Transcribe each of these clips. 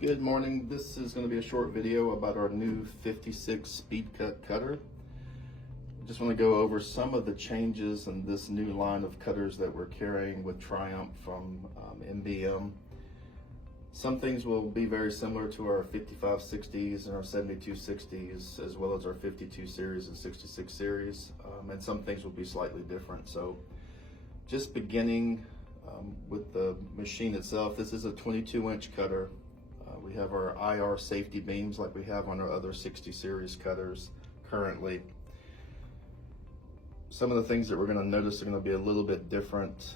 Good morning. This is going to be a short video about our new 56 Speedcut cutter. Just want to go over some of the changes in this new line of cutters that we're carrying with Triumph from MBM. Some things will be very similar to our 5560s and our 7260s, as well as our 52 series and 66 series, and some things will be slightly different. So just beginning with the machine itself, this is a 22-inch cutter. We have our IR safety beams like we have on our other 60 series cutters currently. Some of the things that we're going to notice are going to be a little bit different.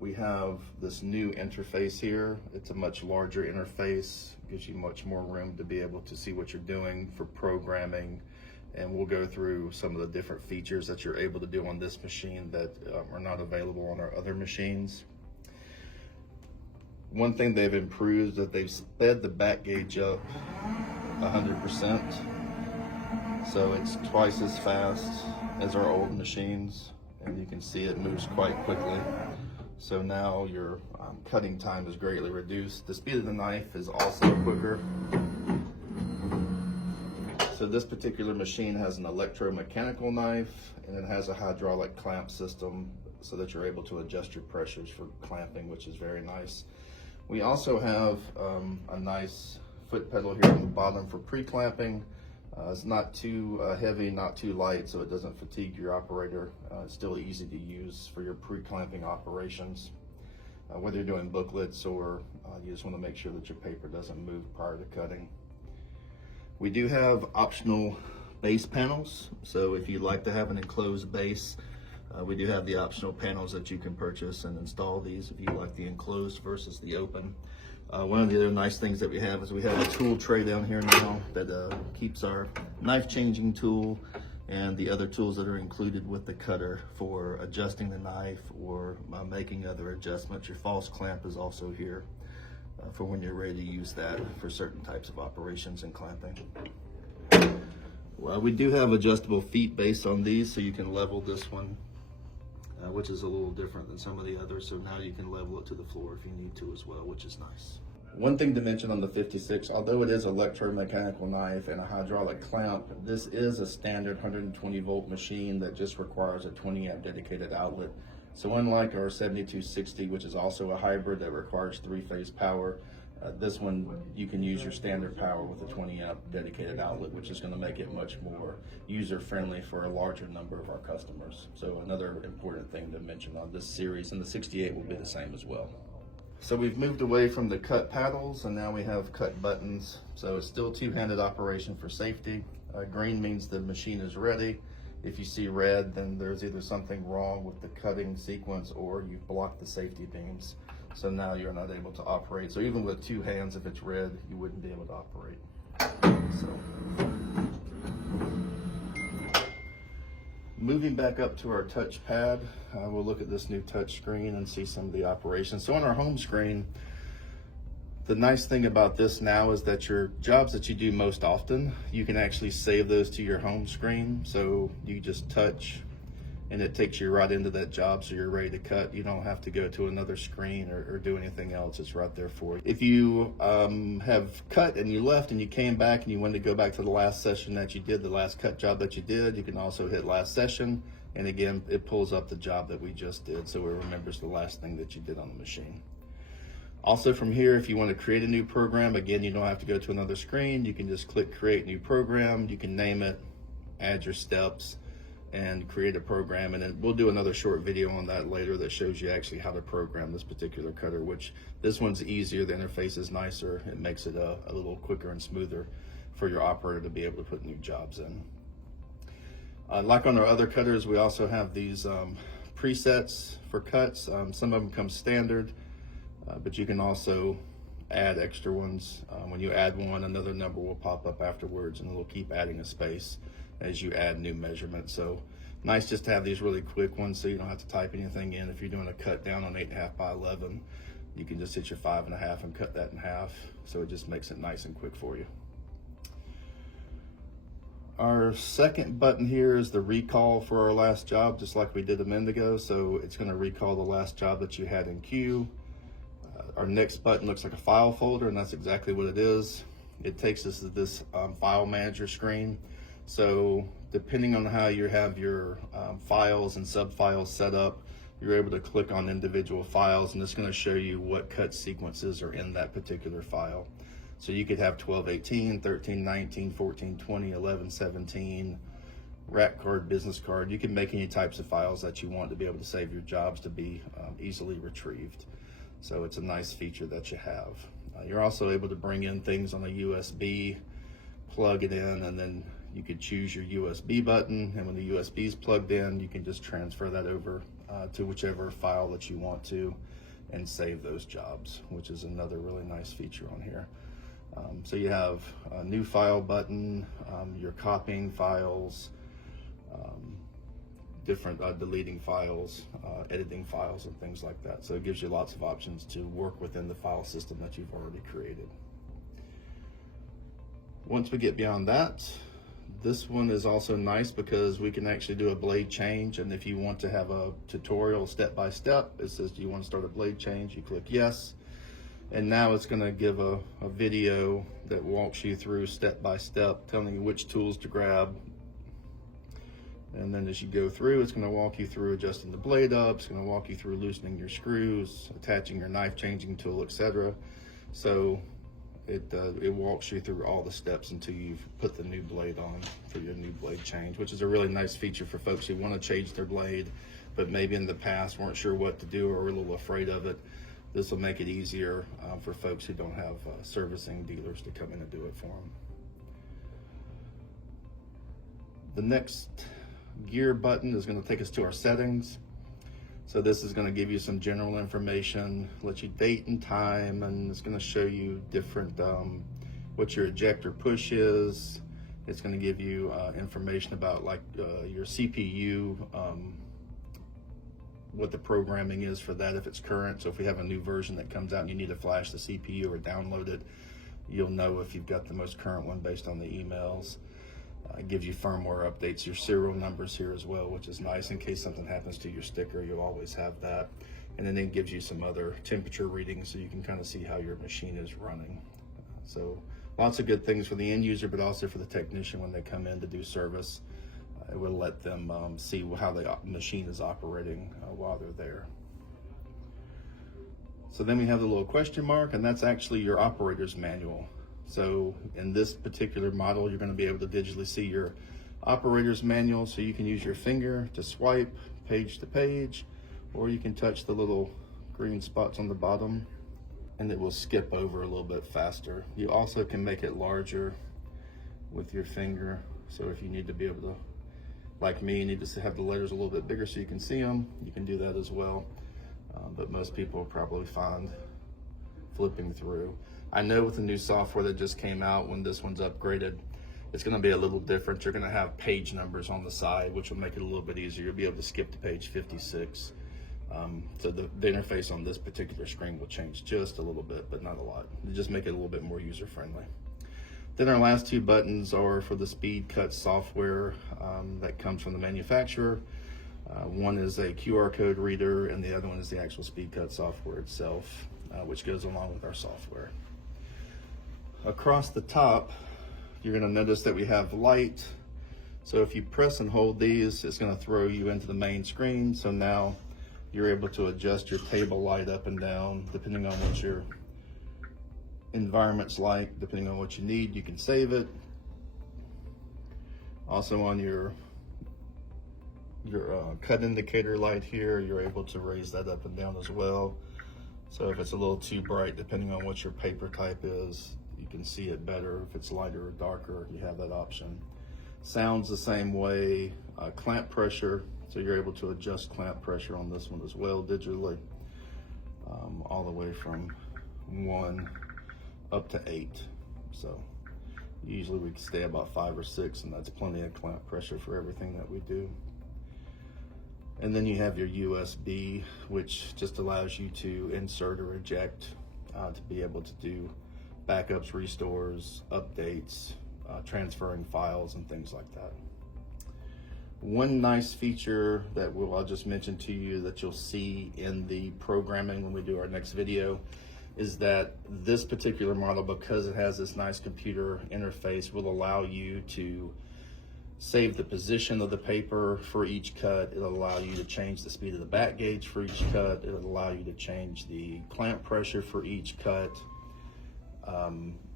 We have this new interface here. It's a much larger interface, gives you much more room to be able to see what you're doing for programming, and we'll go through some of the different features that you're able to do on this machine that are not available on our other machines. One thing they've improved is that they've sped the back gauge up 100%, so it's twice as fast as our old machines, and you can see it moves quite quickly. So now your cutting time is greatly reduced. The speed of the knife is also quicker. So this particular machine has an electromechanical knife, and it has a hydraulic clamp system so that you're able to adjust your pressures for clamping, which is very nice. We also have a nice foot pedal here on the bottom for pre-clamping. It's not too heavy, not too light, so it doesn't fatigue your operator. It's still easy to use for your pre-clamping operations. Whether you're doing booklets or you just want to make sure that your paper doesn't move prior to cutting. We do have optional base panels, so if you'd like to have an enclosed base, we do have the optional panels that you can purchase and install these if you like the enclosed versus the open. One of the other nice things that we have is we have a tool tray down here now that keeps our knife changing tool and the other tools that are included with the cutter for adjusting the knife or making other adjustments. Your false clamp is also here for when you're ready to use that for certain types of operations and clamping. Well, we do have adjustable feet based on these, so you can level this one, which is a little different than some of the others. So now you can level it to the floor if you need to as well, which is nice. One thing to mention on the 56, although it is an electromechanical knife and a hydraulic clamp, this is a standard 120 volt machine that just requires a 20 amp dedicated outlet. So unlike our 7260, which is also a hybrid that requires 3-phase power, this one you can use your standard power with a 20 amp dedicated outlet, which is going to make it much more user friendly for a larger number of our customers. So another important thing to mention on this series, and the 68 will be the same as well. So we've moved away from the cut paddles and now we have cut buttons. So it's still two-handed operation for safety. Green means the machine is ready. If you see red, then there's either something wrong with the cutting sequence or you've blocked the safety beams. So now you're not able to operate. So even with two hands, if it's red, you wouldn't be able to operate. So moving back up to our touch pad, we'll look at this new touch screen and see some of the operations. So on our home screen, the nice thing about this now is that your jobs that you do most often, you can actually save those to your home screen. So you just touch and it takes you right into that job, so you're ready to cut. You don't have to go to another screen or do anything else. It's right there for you. If you have cut and you left and you came back and you wanted to go back to the last session that you did, the last cut job that you did, you can also hit last session, and again it pulls up the job that we just did, so it remembers the last thing that you did on the machine. Also from here, if you want to create a new program, again, you don't have to go to another screen. You can just click create new program. You can name it, add your steps, and create a program. And then we'll do another short video on that later that shows you actually how to program this particular cutter, which this one's easier. The interface is nicer. It makes it a little quicker and smoother for your operator to be able to put new jobs in. Like on our other cutters, we also have these presets for cuts. Some of them come standard. But you can also add extra ones. When you add one, another number will pop up afterwards, and it'll keep adding a space as you add new measurements. So nice just to have these really quick ones so you don't have to type anything in. If you're doing a cut down on 8.5 by 11, you can just hit your 5.5 and cut that in half. So it just makes it nice and quick for you. Our second button here is the recall for our last job, just like we did a minute ago. So it's going to recall the last job that you had in queue. Our next button looks like a file folder, and that's exactly what it is. It takes us to this file manager screen. So depending on how you have your files and sub-files set up, you're able to click on individual files, and it's going to show you what cut sequences are in that particular file. So you could have 1218, 1319, 1420, 1117, rack card, business card. You can make any types of files that you want to be able to save your jobs to be easily retrieved. So it's a nice feature that you have. You're also able to bring in things on a USB, plug it in, and then you could choose your USB button, and when the USB is plugged in, you can just transfer that over to whichever file that you want to and save those jobs, which is another really nice feature on here. So you have a new file button, your copying files, different deleting files, editing files, and things like that. So it gives you lots of options to work within the file system that you've already created. Once we get beyond that, this one is also nice because we can actually do a blade change, and if you want to have a tutorial step-by-step, it says, do you want to start a blade change? You click yes, and now it's going to give a video that walks you through step-by-step, telling you which tools to grab. And then as you go through, it's going to walk you through adjusting the blade up, it's going to walk you through loosening your screws, attaching your knife changing tool, etc. So it walks you through all the steps until you've put the new blade on for your new blade change, which is a really nice feature for folks who want to change their blade, but maybe in the past weren't sure what to do or were a little afraid of it. This will make it easier for folks who don't have servicing dealers to come in and do it for them. The next gear button is going to take us to our settings. So this is going to give you some general information, let you date and time, and it's going to show you different what your ejector push is. It's going to give you information about like your CPU, what the programming is for that if it's current. So if we have a new version that comes out and you need to flash the CPU or download it, you'll know if you've got the most current one based on the emails. It gives you firmware updates, your serial numbers here as well, which is nice in case something happens to your sticker. You'll always have that. And then it gives you some other temperature readings so you can kind of see how your machine is running. So lots of good things for the end user, but also for the technician when they come in to do service. It will let them see how the machine is operating while they're there. So then we have the little question mark, and that's actually your operator's manual. So in this particular model, you're going to be able to digitally see your operator's manual, so you can use your finger to swipe page to page, or you can touch the little green spots on the bottom and it will skip over a little bit faster. You also can make it larger with your finger, so if you need to be able to, like me, you need to have the letters a little bit bigger so you can see them, you can do that as well. But most people will probably find flipping through. I know with the new software that just came out, when this one's upgraded, it's going to be a little different. You're going to have page numbers on the side, which will make it a little bit easier. You'll be able to skip to page 56. So the interface on this particular screen will change just a little bit, but not a lot. It'll just make it a little bit more user-friendly. Then our last two buttons are for the Speedcut software that comes from the manufacturer. One is a QR code reader, and the other one is the actual Speedcut software itself, which goes along with our software. Across the top, you're going to notice that we have light. So if you press and hold these, it's going to throw you into the main screen. So now you're able to adjust your table light up and down depending on what your environment's like. Depending on what you need, you can save it. Also on your cut indicator light here, you're able to raise that up and down as well. So if it's a little too bright, depending on what your paper type is, you can see it better. If it's lighter or darker, you have that option. Sounds the same way. Clamp pressure, so you're able to adjust clamp pressure on this one as well digitally, all the way from 1 up to 8. So usually we can stay about 5 or 6, and that's plenty of clamp pressure for everything that we do. And then you have your USB, which just allows you to insert or eject to be able to do backups, restores, updates, transferring files, and things like that. One nice feature that I'll just mention to you that you'll see in the programming when we do our next video is that this particular model, because it has this nice computer interface, will allow you to save the position of the paper for each cut. It'll allow you to change the speed of the back gauge for each cut. It'll allow you to change the clamp pressure for each cut.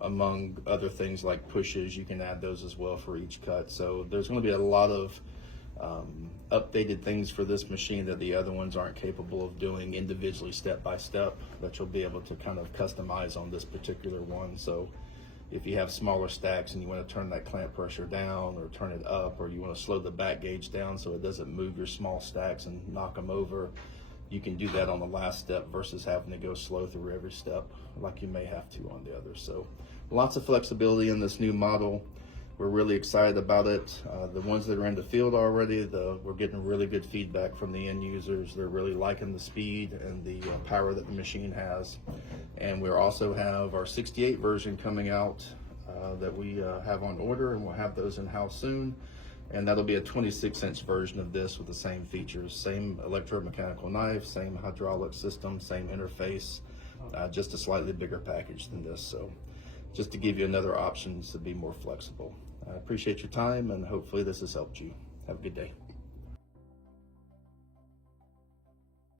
Among other things like pushes, you can add those as well for each cut. So there's going to be a lot of updated things for this machine that the other ones aren't capable of doing individually, step by step, that you'll be able to kind of customize on this particular one. So if you have smaller stacks and you want to turn that clamp pressure down or turn it up, or you want to slow the back gauge down so it doesn't move your small stacks and knock them over, you can do that on the last step versus having to go slow through every step like you may have to on the others. So lots of flexibility in this new model. We're really excited about it. The ones that are in the field already, we're getting really good feedback from the end users. They're really liking the speed and the power that the machine has. And we also have our 68 version coming out that we have on order, and we'll have those in-house soon. And that'll be a 26-inch version of this with the same features, same electromechanical knife, same hydraulic system, same interface, just a slightly bigger package than this. So just to give you another option to be more flexible. I appreciate your time, and hopefully this has helped you. Have a good day.